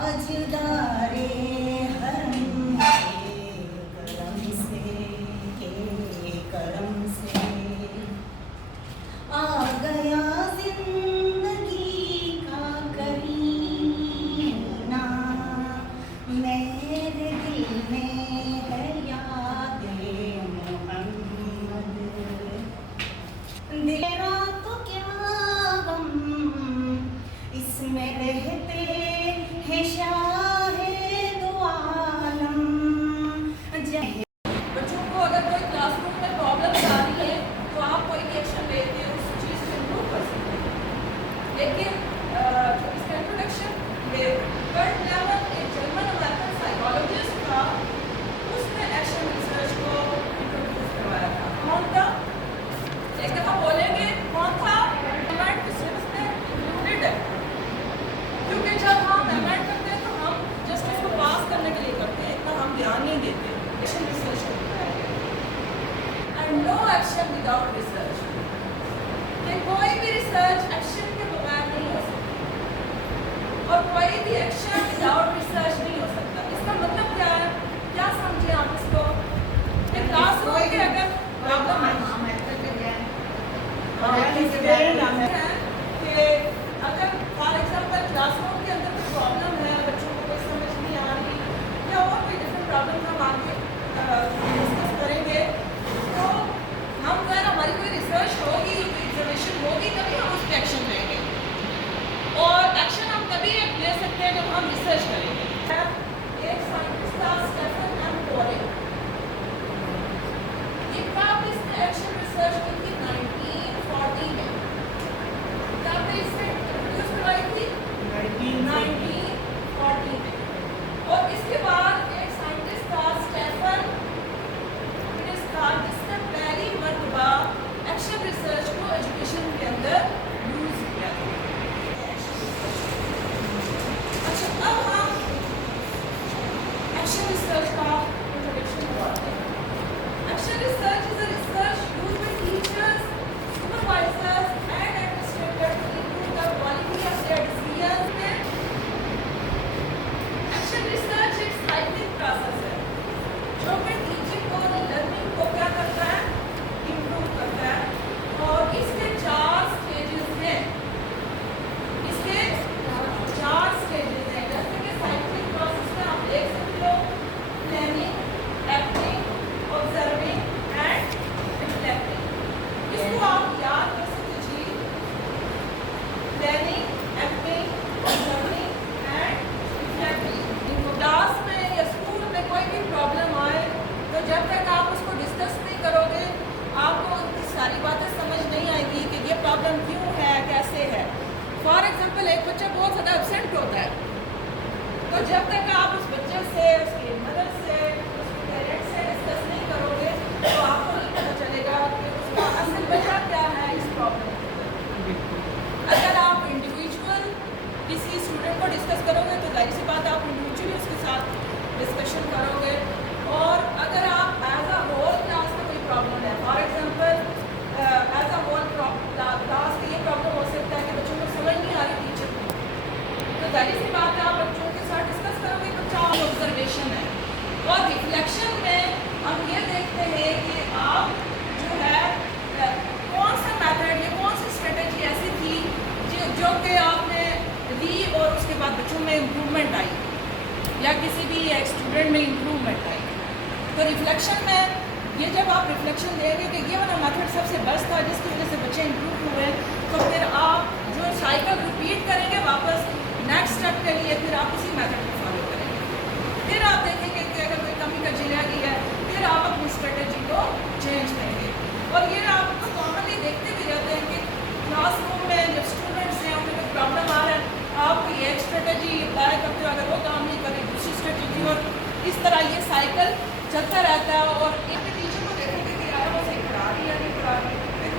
ताजदारे हरम के करम से आ गया जिंदगी का करीना, मेरे दिल में है याद-ए मोहम्मद। तेरा तो क्या गम इसमें रहते हैं शाहे दो आलम। बच्चों को अगर कोई क्लासरूम में प्रॉब्लम आ रही है तो आप कोई भी एक्शन लेते हैं उस चीज़ को इम्प्रूव कर सकते हैं, लेकिन इसका इंट्रोडक्शन कर्ट लेवल एक जर्मन अमेरिकन साइकोलॉजिस्ट था, उसने एक्शन रिसर्च को इंट्रोड्यूस करवाया था। कौन था? एक दफ़ा बोलेंगे कौन था? एमएड के सिलेबस में इंक्लूडेड है, क्योंकि जब हम एमएड करते हैं तो हम जस्ट उसको पास करने के लिए करते हैं, इतना हम ध्यान नहीं देते। एक्शन रिसर्च होता है and no action without research, कि कोई भी रिसर्च एक्शन के बगैर नहीं हो सकती और कोई भी एक्शन विदाउट रिसर्च नहीं हो सकता। इसका मतलब क्या है? क्या समझे आप इसको? कि क्लासरूम के अगर प्रॉब्लम है कि अगर फॉर एग्जाम्पल क्लासरूम के अंदर कोई प्रॉब्लम है, बच्चों को कोई समझ नहीं आ रही या और कोई डिफरेंट प्रॉब्लम हम आगे डिस्कस करेंगे, तो हम अगर हमारी कोई रिसर्च होगी, कोई इंफॉर्मेशन होगी, तभी हम उस पर एक्शन लेंगे और एक्शन हम तभी ले सकते हैं जब हम रिसर्च करेंगे। एक साइंटिस्ट था स्टेफन एम कोरे, ये कब इसने एक्शन रिसर्च की थी? 1940 में। कब इसने इंट्रोड्यूस करवाई थी? 1940 में। और इसके बाद एक साइंटिस्ट था स्टेफन पिनिस था, जिसने पहली मर्तबा एक्शन रिसर्च को एजुकेशन के अंदर यूज किया था। अच्छा, अब हम एक्शन रिसर्च का इंट्रोडक्शन करते हैं। Action research is a research used by teachers, supervisors and administrators to improve the quality of their decisions। Action research एक साइक्लिक प्रोसेस है जो कि टीचिंग और लर्निंग को क्या करता है? इम्प्रूव करता है। और इसके 4 स्टेजेस हैं। इसके 4 स्टेजेस हैं, जैसे कि साइक्लिक प्रोसेस में आप देख सकते हो planning, acting, observing and reflecting. इसको आप याद कर सकते जी, planning, acting, observing and reflecting. Class में या स्कूल में कोई भी प्रॉब्लम आए तो जब तक आप उसको डिस्कस नहीं करोगे, आपको उनकी सारी बातें समझ नहीं आएगी कि ये प्रॉब्लम क्यों है, कैसे है। फॉर एग्जाम्पल, एक बच्चा बहुत ज़्यादा एब्सेंट होता है, तो जब तक आप उस बच्चे से, उसकी मदर से, उसके पेरेंट्स से डिस्कस नहीं करोगे तो आपको नहीं पता चलेगा कि उसका असल वजह क्या है इस प्रॉब्लम की। अगर आप इंडिविजुअल किसी स्टूडेंट को डिस्कस करोगे तो जाहिर सी बात आप इंडिविजुअली उसके साथ डिस्कशन करोगे, और अगर आप एज अ होल क्लास में कोई प्रॉब्लम है, for example as a whole class की ये प्रॉब्लम हो सकता है कि बच्चों को समझ नहीं आ रही टीचर को, तो जाहिर सी बात है आप बच्चों के साथ डिस्कस करोगे। तो 4 ऑब्जर्वेशन है। और रिफ्लेक्शन में हम ये देखते हैं कि आप जो है कौन सा मेथड या कौन सी स्ट्रेटेजी ऐसी थी जो कि आपने दी और उसके बाद बच्चों में इम्प्रूवमेंट आई या किसी भी एक स्टूडेंट में इम्प्रूवमेंट आई। तो रिफ्लेक्शन में ये जब आप रिफ्लेक्शन देंगे कि ये वाला मेथड सबसे बेस्ट था जिसकी वजह से बच्चे इम्प्रूव हुए, तो फिर आप जो साइकिल रिपीट करेंगे वापस नेक्स्ट स्टेप के लिए, फिर आप उसी मेथड को फॉलो करेंगे। फिर आप देखेंगे कि अगर कोई कमी का जिला गई है, फिर आप अपनी स्ट्रेटेजी को चेंज करेंगे। और ये आप तो कॉमनली देखते भी रहते हैं कि क्लासरूम में जब स्टूडेंट्स हैं उन्हें कोई प्रॉब्लम आ रहा है, आप कोई एक स्ट्रेटेजी अप्लाई करते हो, अगर वो काम नहीं करे दूसरी स्ट्रेटेजी, और इस तरह ये साइकिल चलता रहता है। और एक टीचर को देखेंगे कि यार वो सही पढ़ा रही है नहीं पढ़ा रही, फिर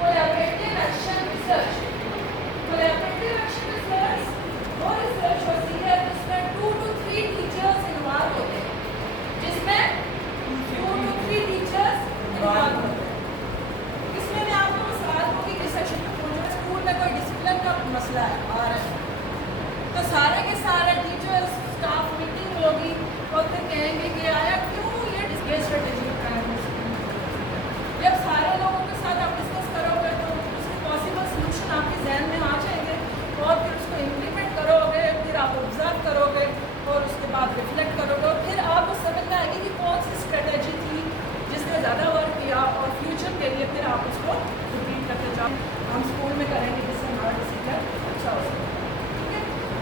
collaborative action research. Collaborative action research वो रिसर्च होती है जिसमें 2 to 3 टीचर्स इन्वॉल्व होते हैं, जिसमें 2 to 3 टीचर्स इन्वॉल्व होते हैं। इसमें मैं आपको मिसाल दूंगी कि सेक्शन में पूछूं स्कूल में कोई डिसिप्लिन का मसला है आ रहा है, तो सारे के सारे टीचर्स स्टाफ मीटिंग होगी और फिर कहेंगे कि आया क्यों ये डिस्प्ले स्ट्रेटेजी बनाया है स्कूल। जब सारे लोगों के साथ आप डिस्कस करोगे तो उसके पॉसिबल सोल्यूशन आपके जहन में आ जाएंगे और फिर उसको इम्प्लीमेंट करोगे, फिर आप ऑब्जर्व करोगे और उसके बाद रिफ्लेक्ट करोगे और फिर आपको समझ में आएगी कि कौन सी स्ट्रेटेजी थी जिसने ज़्यादा वर्क किया और फ्यूचर के लिए फिर आप उसको रिपीट करते जाओ। हम स्कूल में करेंगे जिससे हमारा डिसीजन अच्छा हो सके, ठीक है।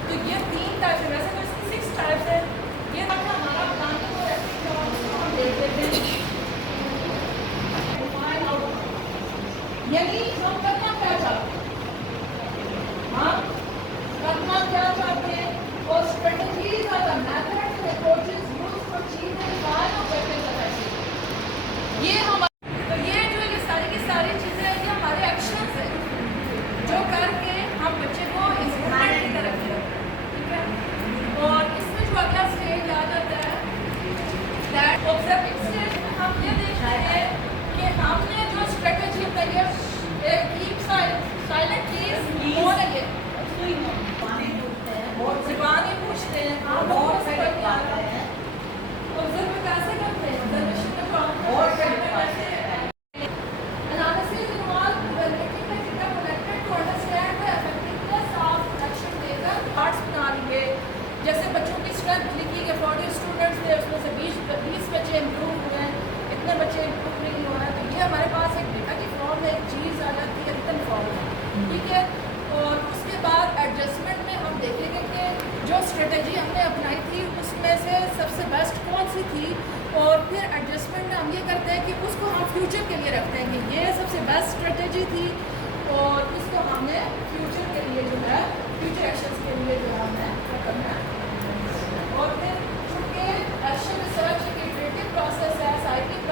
तो ये 3 टाइप्स है, वैसे तो इसकी 6 टाइप्स है। ये था हमारा प्लानिंग और एक्टिंग जॉब, उसको हम देख लेते हैं। यानी हम करना क्या चाहते हैं, हाँ करना क्या चाहते हैं और स्ट्रेटजीज और the methods and approaches used to achieve the desired objectives of education. ये हम तो ये सारी की सारी चीज़ें हैं कि हमारे एक्शंस हैं जो करके हम बच्चे को इंस्पायर की तरफ ले जाते हैं, ठीक है। और इसमें जो अगला स्टेज आ जाता है दैट ऑब्जर्विंग स्टेज में हम ये देखते हैं कि हमने जो स्ट्रेटजी अपनाई है कीप साइलेंट प्लीज कौन है ये ज़बानी पूछते हैं आप लोगों से कोई क्या आता है ऑब्जर्व कैसे करते हैं ऑब्जर्वेशन में प्रॉब्लम कैसे analysis involve evaluating the data collected to understand the effectiveness of action taken. Parts बना लिए, जैसे बच्चों की स्ट्रेंथ लिखी है 40 स्टूडेंट्स थे, उसमें से 20 बच्चे इम्प्रूव हुए हैं, इतने बच्चे इम्प्रूव नहीं हो रहे हैं, तो ये हमारे पास एक डेटा की फॉर्म में एक चीज़ आ जाती है रिटन फॉर्म में, ठीक है। और उसके बाद एडजस्टमेंट में हम देखेंगे कि जो स्ट्रेटजी हमने अपनाई थी उसमें से सबसे बेस्ट कौन सी थी और फिर एडजस्टमेंट में हम ये करते हैं कि उसको हम फ्यूचर के लिए रखते हैं कि ये सबसे बेस्ट स्ट्रेटजी थी और इसको हमें फ्यूचर के लिए जो है फ्यूचर एक्शंस के लिए जो है हमें क्या करना है। और फिर चूँकि एक्शन रिसर्च एक इटरेटिव प्रोसेस है, साइक्लिक